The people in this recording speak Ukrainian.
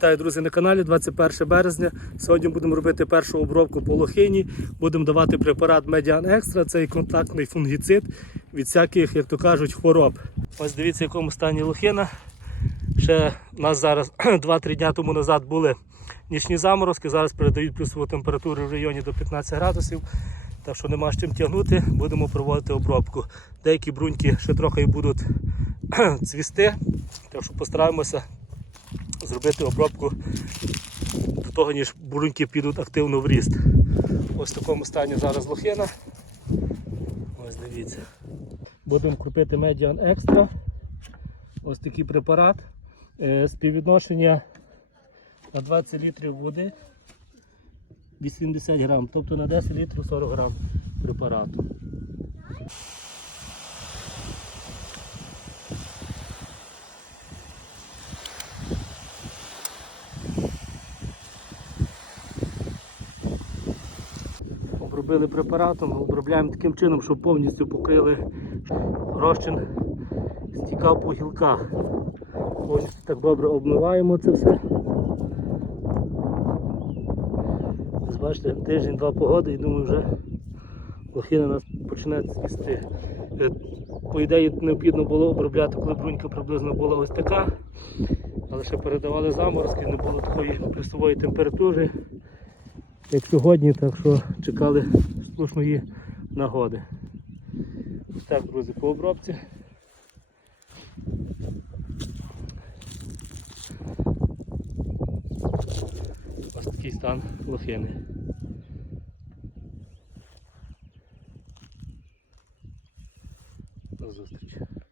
Вітаю, друзі, на каналі 21 березня. Сьогодні будемо робити першу обробку по лохині. Будемо давати препарат Median Extra. Це контактний фунгіцид від всяких, як то кажуть, хвороб. Ось дивіться, в якому стані лохина. Ще у нас зараз 2-3 дня тому назад були нічні заморозки. Зараз передають плюсову температуру в районі до 15 градусів. Так що нема з чим тягнути, будемо проводити обробку. Деякі бруньки ще трохи будуть цвісти, так що постараємося зробити обробку до того, ніж буруньки підуть активно в ріст. Ось в такому стані зараз лохина. Ось дивіться. Будемо крупити Median Extra. Ось такий препарат. Е, Співвідношення на 20 літрів води 80 грам, тобто на 10 літрів 40 грам препарату. Обробили препаратом, обробляємо таким чином, щоб повністю покрили розчин, стікав по гілках. Повністю так добре обмиваємо це все. Ось Бачите, тиждень-два погоди і думаю, вже лохина нас почне цвісти. Е, По ідеї необхідно було обробляти, коли брунька приблизно була ось така, але ще передавали заморозки, не було такої плюсової температури як сьогодні, так що чекали слушної нагоди. Ось так, друзі, по обробці. Ось такий стан лохини. До зустрічі.